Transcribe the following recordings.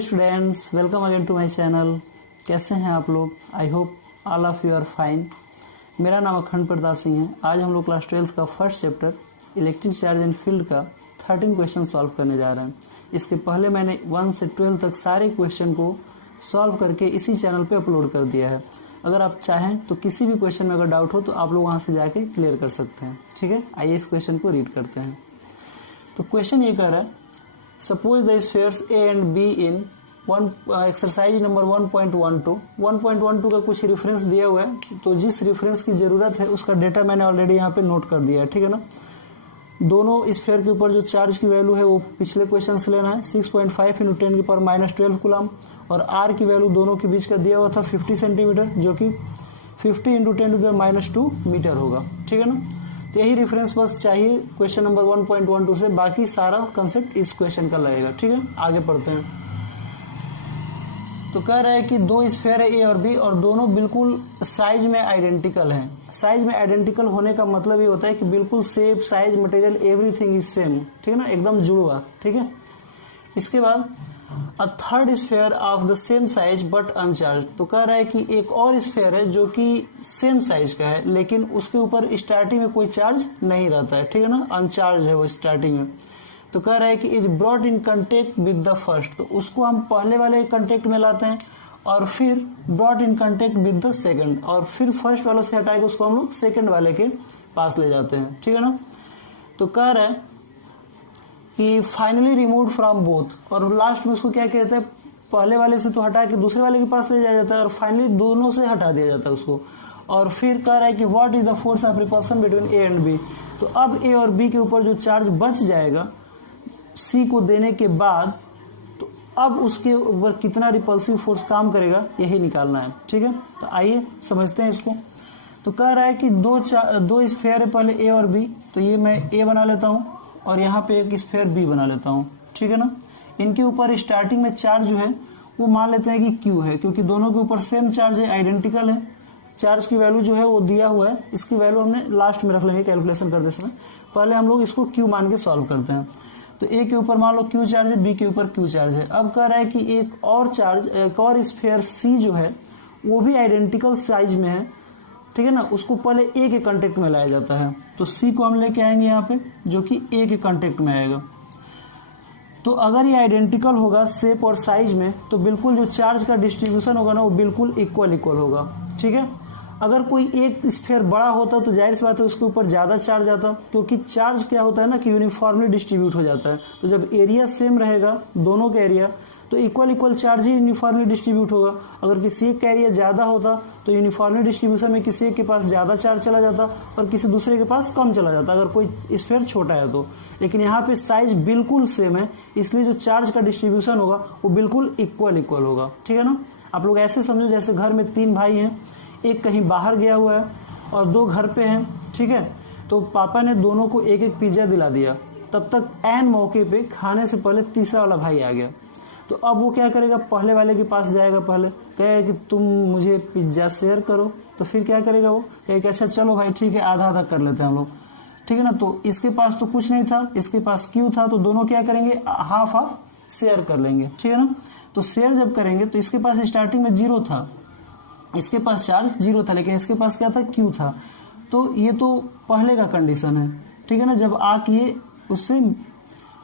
Students, welcome again to my channel. कैसे हैं आप लोग? I hope all of you are fine. मेरा नाम अखंड प्रताप सिंह है। आज हम लोग क्लास 12 का first chapter electric charge and field का 13 क्वेश्चन सॉल्व करने जा रहे हैं। इसके पहले मैंने 1 से 12 तक सारे क्वेश्चन को सॉल्व करके इसी चैनल पे अपलोड कर दिया है। अगर आप चाहें तो किसी भी क्वेश्चन में अगर डाउट हो तो आप लोग वहाँ से जाके क्लियर कर सकते हैं। ठीक है, आइए इस क्वेश्चन को रीड करते हैं। तो क्वेश्चन ये कह रहा है, suppose the spheres A and be in exercise number 1.12 का कुछ रेफरेंस दिया हुआ है। तो जिस रेफरेंस की जरूरत है उसका डेटा मैंने ऑलरेडी यहाँ पे नोट कर दिया है। ठीक है ना। दोनों स्फीयर के ऊपर जो चार्ज की वैल्यू है वो पिछले क्वेश्चन से लेना है, 6.5 × 10⁻12 कूलम, और आर की वैल्यू दोनों के बीच का दिया हुआ था 50 सेंटीमीटर, जो कि 50 × 10⁻2 मीटर होगा। ठीक है ना। तो यही रेफरेंस बस चाहिए क्वेश्चन नंबर 1.12 से, बाकी सारा कंसेप्ट इस क्वेश्चन का लगेगा। ठीक है, आगे पढ़ते हैं। तो कह रहा है कि दो स्फीयर है ए और बी और दोनों बिल्कुल साइज में आइडेंटिकल हैं। साइज में आइडेंटिकल होने का मतलब ये होता है कि बिल्कुल shape, size, material everything is same. ठीक है ना, एकदम जुड़वा। ठीक है। इसके बाद a third sphere of the same size but अनचार्ज। तो कह रहा है कि एक और स्फीयर है जो कि सेम साइज का है लेकिन उसके ऊपर स्टार्टिंग में कोई चार्ज नहीं रहता है। ठीक है ना, अनचार्ज है वो स्टार्टिंग में। तो कह रहा है कि is brought in contact with the first. तो उसको हम पहले वाले कंटेक्ट में लाते हैं और फिर brought in contact with the second, और फिर फर्स्ट वाले से हटा के उसको हम लोग सेकंड वाले के पास ले जाते हैं। ठीक है ना। तो कह रहा है कि फाइनली रिमूव फ्रॉम बोथ, और लास्ट में उसको क्या कहते हैं, पहले वाले से तो हटा के दूसरे वाले के पास ले जाया जाता है और फाइनली दोनों से हटा दिया जाता है उसको। और फिर कह रहा है कि what is the force of repulsion between A and B. तो अब ए और बी के ऊपर जो चार्ज बच जाएगा सी को देने के बाद, तो अब उसके ऊपर कितना रिपल्सिव फोर्स काम करेगा यही निकालना है। ठीक है, तो आइए समझते हैं इसको। तो कह रहा है कि दो स्फीयर है पहले ए और बी। तो ये मैं ए बना लेता हूं और यहाँ पे एक स्फीयर बी बना लेता हूँ। ठीक है ना। इनके ऊपर स्टार्टिंग में चार्ज जो है वो मान लेते हैं कि क्यू है, क्योंकि दोनों के ऊपर सेम चार्ज है, आइडेंटिकल है। चार्ज की वैल्यू जो है वो दिया हुआ है, इसकी वैल्यू हमने लास्ट में रख लेंगे कैलकुलेशन करते समय। पहले हम लोग इसको क्यू मान के सॉल्व करते हैं। तो ए के ऊपर मान लो क्यू चार्ज है, बी के ऊपर क्यू चार्ज है। अब कह रहा है कि एक और स्फीयर सी जो है वो भी आइडेंटिकल साइज में है। ठीक है ना, उसको पहले ए के कांटेक्ट में लाया जाता है। तो सी को हम लेके आएंगे यहाँ पे, जो कि ए के कांटेक्ट में आएगा। तो अगर ये आइडेंटिकल होगा शेप और साइज में, तो बिल्कुल जो चार्ज का डिस्ट्रीब्यूशन होगा ना वो बिल्कुल इक्वल होगा। ठीक है। अगर कोई एक स्फीयर बड़ा होता तो जाहिर सी बात है उसके ऊपर ज्यादा चार्ज आता, क्योंकि चार्ज क्या होता है ना कि यूनिफॉर्मली डिस्ट्रीब्यूट हो जाता है। तो जब एरिया सेम रहेगा दोनों का एरिया, तो इक्वल चार्ज ही यूनिफॉर्मली डिस्ट्रीब्यूट होगा। अगर किसी एक का एरिया ज्यादा होता तो यूनिफॉर्मली डिस्ट्रीब्यूशन में किसी एक के पास ज्यादा चार्ज चला जाता और किसी दूसरे के पास कम चला जाता, अगर कोई स्फीयर छोटा है तो। लेकिन यहाँ पे साइज बिल्कुल सेम है, इसलिए जो चार्ज का डिस्ट्रीब्यूशन होगा वो बिल्कुल इक्वल होगा। ठीक है ना। आप लोग ऐसे समझो जैसे घर में 3 भाई हैं, एक कहीं बाहर गया हुआ है और 2 घर पे हैं। ठीक है। तो पापा ने दोनों को एक एक पिज्जा दिला दिया। तब तक ऐन मौके पे खाने से पहले तीसरा वाला भाई आ गया। तो अब वो क्या करेगा, पहले वाले के पास जाएगा, पहले कहेगा कि तुम मुझे पिज्जा शेयर करो। तो फिर क्या करेगा वो, कहेगा अच्छा चलो भाई ठीक है, आधा आधा कर लेते हैं हम लोग। ठीक है ना। तो इसके पास तो कुछ नहीं था, इसके पास क्यू था, तो दोनों क्या करेंगे, हाफ हाफ शेयर कर लेंगे। ठीक है ना। तो शेयर जब करेंगे तो इसके पास स्टार्टिंग में 0 था, इसके पास चार्ज 0 था, लेकिन इसके पास क्या था, क्यू था। तो ये तो पहले का कंडीशन है। ठीक है ना। जब ये उससे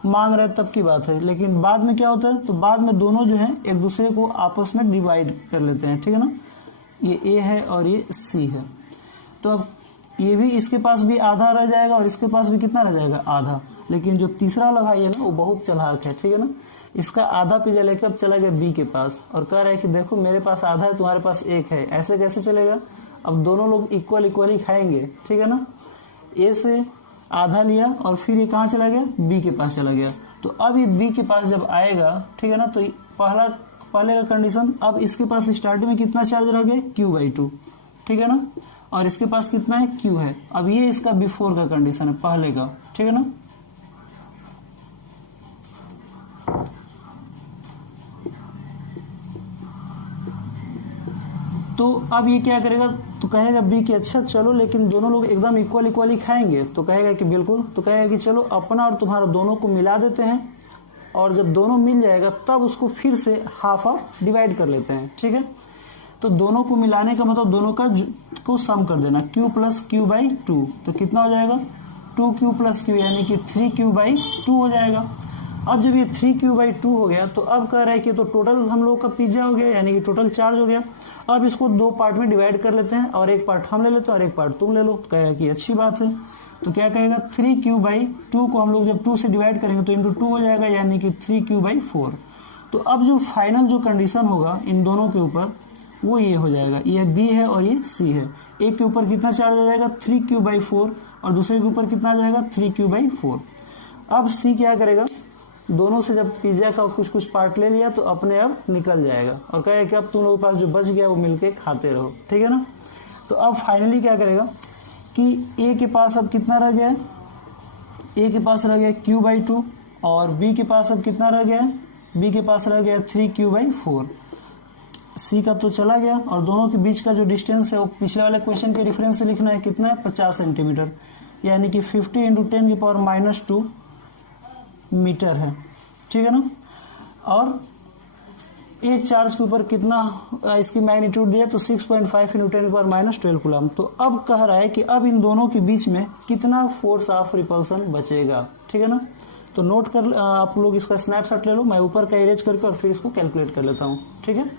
मांग रहे तब की बात है। लेकिन बाद में क्या होता है, तो बाद में दोनों जो है एक दूसरे को आपस में डिवाइड कर लेते हैं। ठीक है ना। ये ए है और ये सी है। तो अब ये भी, इसके पास भी आधा रह जाएगा और इसके पास भी कितना रह जाएगा, आधा। लेकिन जो तीसरा वाला भाई है ना वो बहुत चालाक है। ठीक है ना। इसका आधा पिज्जा लेकर अब चला गया बी के पास और कह रहा है कि देखो मेरे पास आधा है, तुम्हारे पास 1 है, ऐसे कैसे चलेगा। अब दोनों लोग इक्वल ही खाएंगे। ठीक है ना। ए से आधा लिया और फिर ये कहाँ चला गया, बी के पास चला गया। तो अब ये बी के पास जब आएगा, ठीक है ना, तो पहले का कंडीशन, अब इसके पास स्टार्टिंग में कितना चार्ज रह गया, Q/2। ठीक है ना। और इसके पास कितना है, Q है। अब ये इसका बिफोर का कंडीशन है, पहले का। ठीक है ना। तो अब ये क्या करेगा, तो कहेगा बी कि अच्छा चलो, लेकिन दोनों लोग एकदम इक्वल ही खाएंगे। तो कहेगा कि बिल्कुल। तो कहेगा कि चलो अपना और तुम्हारा दोनों को मिला देते हैं और जब दोनों मिल जाएगा तब उसको फिर से हाफ ऑफ डिवाइड कर लेते हैं, ठीक है। तो दोनों को मिलाने का मतलब दोनों का को सम कर देना, q plus Q by two, तो कितना हो जाएगा 2q प्लस क्यू यानी कि 3q बाई टू हो जाएगा। अब जब ये 3q बाई टू हो गया तो अब कह रहा है कि तो टोटल हम लोग का पिज्जा हो गया यानी कि टोटल चार्ज हो गया। अब इसको दो पार्ट में डिवाइड कर लेते हैं और एक पार्ट हम ले लेते हैं और एक पार्ट तुम ले लो। कहेगा कि अच्छी बात है, तो क्या कहेगा 3q बाई टू को हम लोग जब 2 से डिवाइड करेंगे तो इंटू 2 हो जाएगा यानी कि 3q बाई 4। तो अब जो फाइनल जो कंडीशन होगा इन दोनों के ऊपर वो ये हो जाएगा, ये b है और ये c है। एक के ऊपर कितना चार्ज आ जाएगा 3q बाई 4 और दूसरे के ऊपर कितना आ जाएगा 3q बाई 4। अब c क्या करेगा, दोनों से जब पिज्जा का कुछ कुछ पार्ट ले लिया तो अपने अब निकल जाएगा और कहेगा कि अब तुम लोगों के पास जो बच गया वो मिलके खाते रहो, ठीक है ना। तो अब फाइनली क्या करेगा कि a के पास अब कितना रह गया है, a के पास रह गया q बाई टू और b के पास अब कितना रह गया है, b के पास रह गया 3q बाई 4। c का तो चला गया और दोनों के बीच का जो डिस्टेंस है वो पिछले वाले क्वेश्चन के रेफरेंस से लिखना है, कितना है 50 सेंटीमीटर यानी कि 50 इंटू 10 की पावर माइनस 2 मीटर है, ठीक है ना। और एक चार्ज के ऊपर कितना इसकी मैग्नीट्यूड दिया तो 6.5 इंटू 10 की पावर माइनस 12 कूलम। तो अब कह रहा है कि अब इन दोनों के बीच में कितना फोर्स ऑफ रिपल्सन बचेगा, ठीक है ना। तो नोट कर आप लोग इसका स्नैपशॉट ले लो, मैं ऊपर का इरेज करके और फिर इसको कैलकुलेट कर लेता हूँ, ठीक है।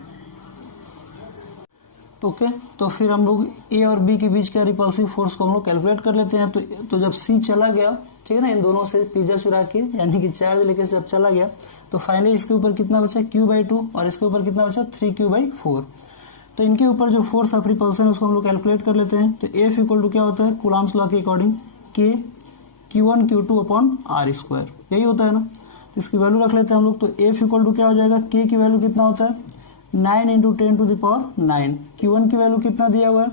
ओके तो फिर हम लोग ए और बी के बीच का रिपल्सिव फोर्स को हम लोग कैलकुलेट कर लेते हैं। तो जब सी चला गया, ठीक है ना, इन दोनों से पिज्जा चुरा के यानी कि चार्ज लेके जब चला गया तो फाइनली इसके ऊपर कितना बचा q बाई टू और इसके ऊपर कितना बचा 3q बाई 4। तो इनके ऊपर जो फोर्स ऑफ रिपल्सन है उसको हम लोग कैलकुलेट कर लेते हैं। तो F इक्वल टू क्या होता है कूलम्स लॉ के according k q1 q2 upon r square, यही होता है ना। तो इसकी वैल्यू रख लेते हैं हम लोग। तो F इक्वल टू क्या हो जाएगा, k की वैल्यू कितना होता है 9 into 10 to the power 9। q1 की वैल्यू कितना दिया हुआ है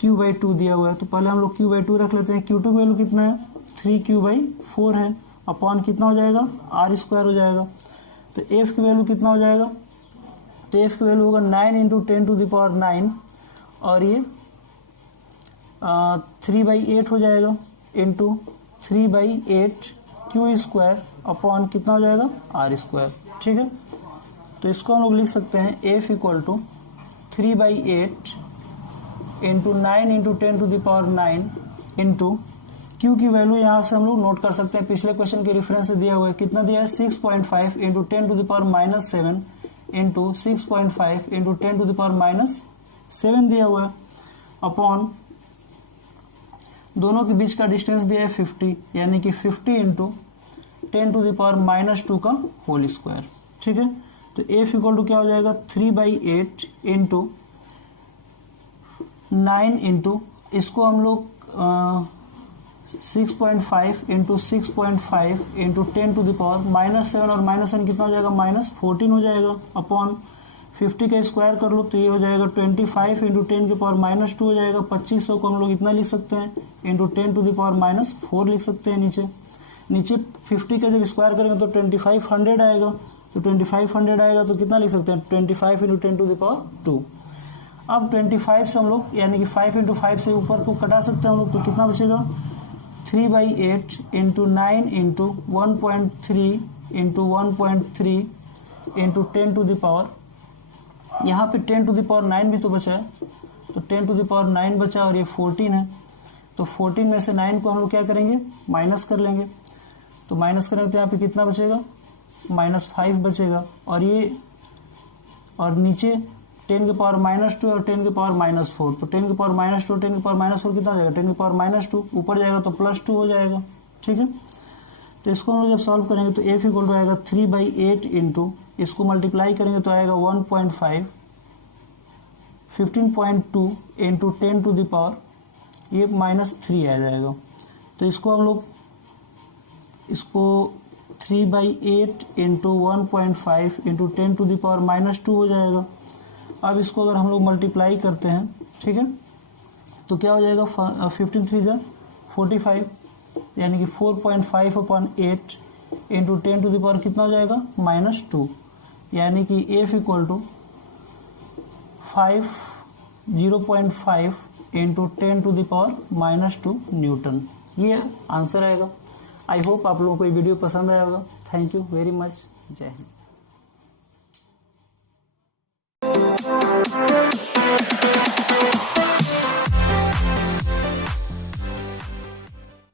q बाई टू दिया हुआ है, तो पहले हम लोग q बाई टू रख लेते हैं। q2 की वैल्यू कितना है 3q बाई 4 है अपॉन कितना हो जाएगा r स्क्वायर हो जाएगा। तो f की वैल्यू कितना हो जाएगा, तो f की वैल्यू होगा 9 इंटू 10 टू द पावर 9 और ये 3 बाई 8 हो जाएगा into 3 by 8 q square upon कितना हो जाएगा r स्क्वायर, ठीक है। तो इसको हम लोग लिख सकते हैं F equal to 3 by 8 into 9 into 10 to the power 9 into Q की वैल्यू यहाँ से हम लोग नोट कर सकते हैं, पिछले क्वेश्चन के रेफरेंस से दिया हुआ है, कितना दिया है 6.5 into 10 to the power minus 7 into 6.5 into 10 to the power minus 7 दिया हुआ है अपॉन दोनों के बीच का डिस्टेंस दिया है 50 यानी कि 50 into 10 to the power minus 2 का होल स्क्वायर, ठीक है। तो F इक्वल टू क्या हो जाएगा 3 बाई 8 इंटू 9 इंटू इसको हम लोग 6.5 into 6.5 into 10 to the power minus 7 और माइनस 7 कितना हो जाएगा माइनस 14 हो जाएगा अपॉन 50 का स्क्वायर कर लो तो ये हो जाएगा 25 इंटू 10 के पावर माइनस 2 हो जाएगा। 2500 को हम लोग इतना लिख सकते हैं into 10 to the power minus 4 लिख सकते हैं। नीचे 50 का जब स्क्वायर करेंगे तो 2500 आएगा, तो 2500 आएगा तो कितना लिख सकते हैं 25 इंटू 10 टू द पावर 2। अब 25 से हम लोग यानी कि 5 इंटू 5 से ऊपर को कटा सकते हैं हम लोग, तो कितना बचेगा 3 by 8 into 9 into 1.3 into 1.3 into 10 to the power, यहाँ पे 10 टू द पावर 9 भी तो बचा है, तो 10 टू द पावर 9 बचा और ये 14 है। तो 14 में से 9 को हम लोग क्या करेंगे माइनस कर लेंगे, तो माइनस करेंगे तो यहाँ पे कितना बचेगा -5 बचेगा और ये और नीचे 10 के पावर -2 और 10 के पावर -4, तो 10 के पावर -2 और 10 के पावर -4 कितना हो जाएगा 10 के पावर -2 ऊपर जाएगा तो +2 हो जाएगा, ठीक है। तो इसको हम लोग जब सॉल्व करेंगे तो F इक्वल टू आएगा 3 बाई 8 इंटू इसको मल्टीप्लाई करेंगे तो आएगा 1.5 15.2 इंटू 10 टू द पावर ये -3 आ जाएगा। तो इसको हम लोग इसको 3 by 8 into 1.5 into 10 to the power -2 हो जाएगा। अब इसको अगर हम लोग मल्टीप्लाई करते हैं, ठीक है, तो क्या हो जाएगा 15 3 जा 45 यानी कि 4.5 upon 8 into 10 to the power कितना हो जाएगा -2 यानी कि F equal to 0.5 into 10 to the power -2 newton, ये आंसर आएगा। आई होप आप लोगों को ये वीडियो पसंद आया होगा। Thank you very much. जय हिंद।